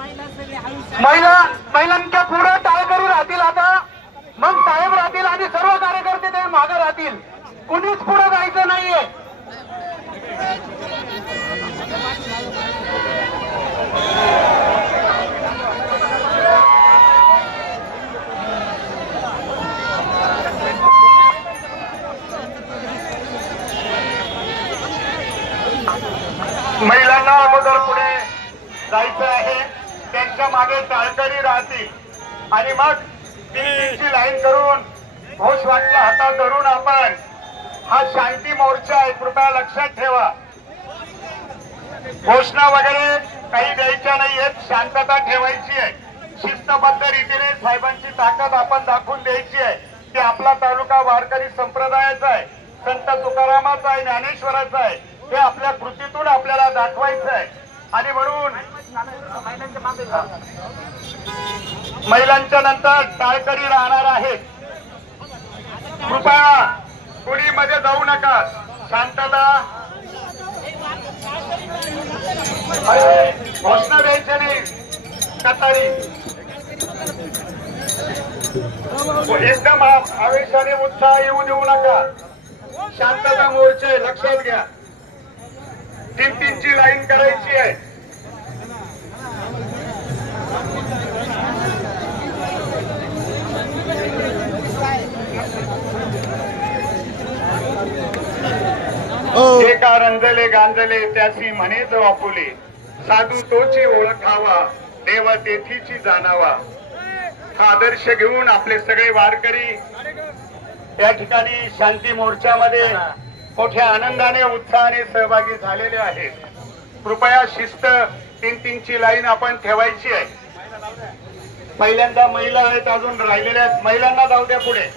महिला महिलांच्या पुढे टाळकरी राहतील आता मग साहेब राहतील आणि सर्व कार्यकर्ते ते मागे राहतील कुणीच पुढे जायचं नाहीये त्यांच्या मागे चालकरी राहतील आणि मग तीनची लाईन करून घोषवाटच्या हातात धरून आपण हा शांती मोर्चा आहे कृपया लक्षात ठेवा घोषणा वगैरे काही द्यायच्या आहेत शांतता ठेवायची आहे शिस्तबद्ध रीतीने साहेबांची ताकद आपण दाखवून द्यायची आहे ते आपला तालुका वारकरी संप्रदायाचा आहे संत तुकारामाचा आहे ज्ञानेश्वराचा आहे हे आपल्या कृतीतून आपल्याला दाखवायचं आहे आणि म्हणून महिलांच्या नंतर टाळकरी राहणार आहेत कृपया कुणी मध्ये जाऊ नका शांतता घोषणा नाही कतारी एकदम आवेशाने उत्साह येऊ देऊ नका शांतता मोर्चे लक्षात घ्या तीन तीनची लाईन करायची आहे सुद्धा रंजले गांजले त्याची म्हणेच वापुले साधू तोची ओळखावा देव तेथीची जाणावा आदर्श घेऊन आपले सगळे वारकरी या ठिकाणी शांती मोर्चा मध्ये मोठ्या आनंदाने उत्साहाने सहभागी झालेले आहेत कृपया शिस्त तीन तीनची लाईन आपण ठेवायची आहे पहिल्यांदा महिला आहेत अजून राहिलेल्या आहेत महिलांना जाऊ द्या पुढे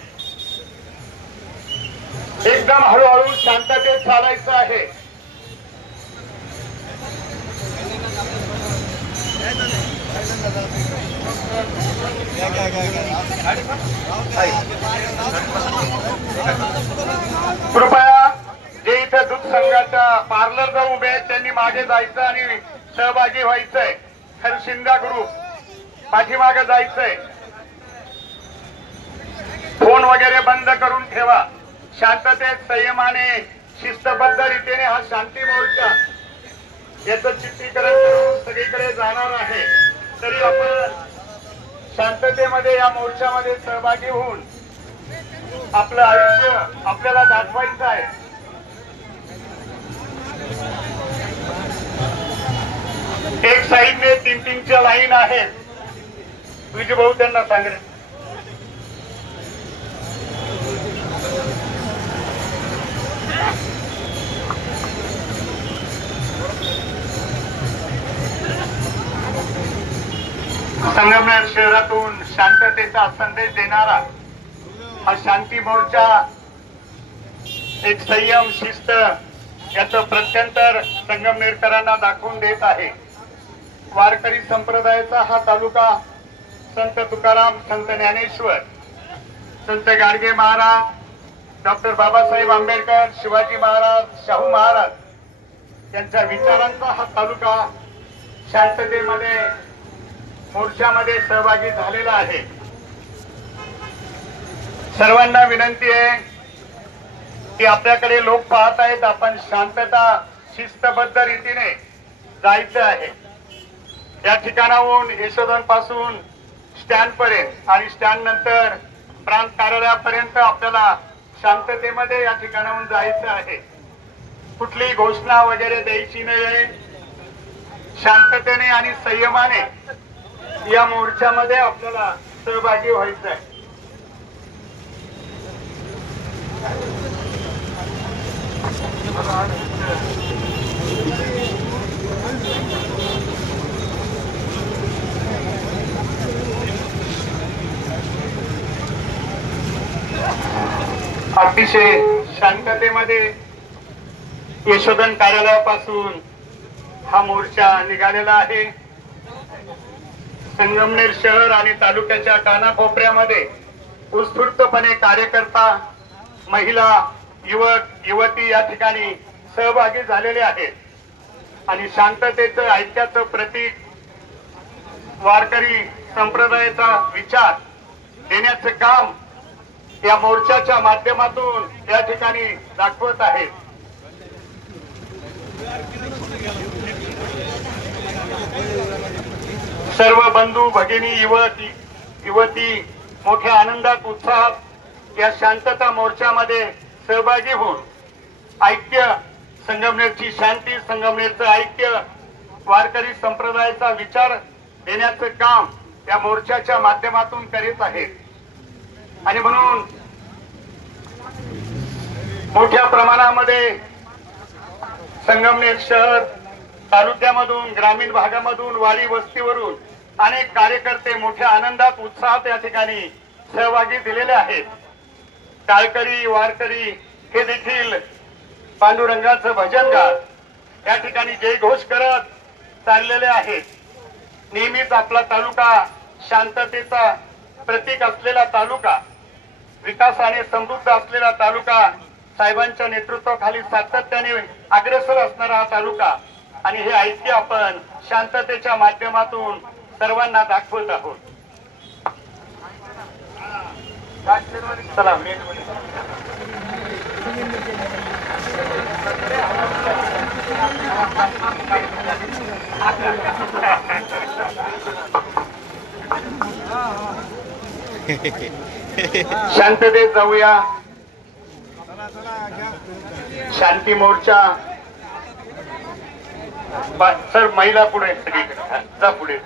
एकदम हळूहळू शांततेत चालायचं आहे कृपया जे इथं दूध संघाचा पार्लर जाऊन उभे आहेत त्यांनी मागे जायचं आणि सहभागी व्हायचंय खर शिंदा ग्रुप पाठीमागे जायचंय फोन वगैरे बंद करून ठेवा शांततेत संयमाने शिस्तबद्ध रीतीने हा शांती मोर्चा याच चित्रीकरण सगळीकडे जाणार आहे तरी आपण शांततेमध्ये या मोर्चामध्ये सहभागी होऊन आपलं आयुष्य आपल्याला दाखवायचं आहे एक साईडने तीन तीनच्या लाईन आहेत भाऊ त्यांना सांग संगमनेर शहरातून शांततेचा संदेश देणारा हा शांती मोर्चा एक संयम शिस्त याच प्रत्यंतर संगमनेरकरांना दाखवून देत आहे वारकरी संप्रदायाचा हा तालुका संत तुकाराम संत ज्ञानेश्वर संत गाडगे महाराज डॉक्टर बाबासाहेब आंबेडकर शिवाजी महाराज शाहू महाराज यांच्या विचारांचा हा तालुका शांततेमध्ये मोर्चामध्ये सहभागी झालेला आहे सर्वांना विनंती आहे की आपल्याकडे लोक पाहत आहेत आपण शांतता शिस्तबद्ध रीतीने जायचं आहे या ठिकाणाहून यशोधन पासून स्टँड पर्यंत आणि स्टँड नंतर प्रांत कार्यालयापर्यंत आपल्याला शांततेमध्ये या ठिकाणाहून जायचं आहे कुठली घोषणा वगैरे द्यायची नाही शांततेने आणि संयमाने या मोर्चामध्ये आपल्याला सहभागी व्हायचं आहे अतिशय शांततेमध्ये यशोधन कार्यालयापासून हा मोर्चा निघालेला आहे संगमनेर शहर आणि तालुक्याच्या कानाकोपऱ्यामध्ये उत्स्फूर्तपणे कार्यकर्ता महिला युवक युवती या ठिकाणी सहभागी झालेले आहेत आणि शांततेच ऐक्याचं प्रतीक वारकरी संप्रदायाचा विचार देण्याचं काम या मोर्चाच्या माध्यमातून या ठिकाणी दाखवत आहेत सर्व बंधू भगिनी युवती युवती मोठ्या आनंदात उत्साहात या शांतता मोर्चामध्ये सहभागी होऊन ऐक्य संगमनेरची शांती संगमनेरचं ऐक्य वारकरी संप्रदायाचा विचार देण्याचं काम या मोर्चाच्या माध्यमातून करीत आहेत आणि म्हणून मोठ्या प्रमाणामध्ये संगमनेर शहर तालुक्यामधून ग्रामीण भागामधून वाडी वस्तीवरून अनेक कार्यकर्ते मोठ्या आनंदात उत्साहात या ठिकाणी सहभागी दिलेले आहेत काळकरी वारकरी हे देखील पांडुरंगाचं भजन गात या ठिकाणी जयघोष करत चाललेले आहेत नेहमीच आपला तालुका शांततेचा प्रतीक असलेला तालुका विकास आणि समृद्ध असलेला तालुका साहेबांच्या नेतृत्वाखाली सातत्याने अग्रेसर असणारा हा तालुका आणि हे ऐक्य आपण शांततेच्या माध्यमातून सर्वांना दाखवत आहोत शांततेत जाऊया शांती मोर्चा सर महिला पुढे सगळीकडे जा पुढे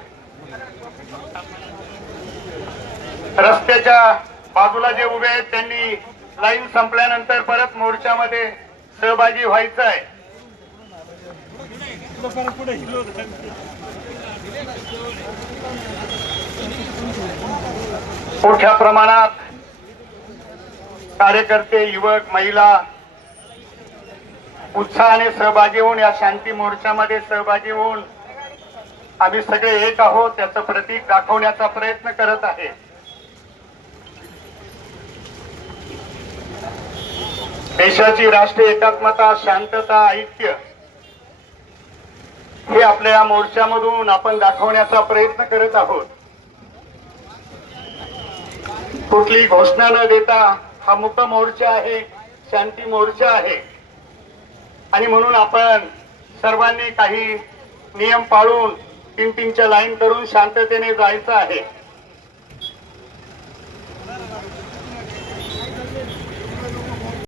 रस्त्याच्या बाजूला जे उभे आहेत त्यांनी लाईन संपल्यानंतर परत मोर्चामध्ये सहभागी व्हायचं आहे मोठ्या प्रमाणात कार्यकर्ते युवक महिला उत्साहाने सहभागी होऊन या शांती मोर्चामध्ये सहभागी होऊन आम्ही सगळे एक आहोत त्याचं प्रतीक दाखवण्याचा प्रयत्न करत आहे देशाची राष्ट्रीय एकात्मता शांतता ऐक्य हे आपल्या या मोर्चामधून आपण दाखवण्याचा प्रयत्न करत आहोत कुठली घोषणा न देता हा मुक मोर्चा आहे शांती मोर्चा आहे आणि म्हणून आपण सर्वांनी काही नियम पाळून तीन तीनच्या लाईन करून शांततेने जायचं आहे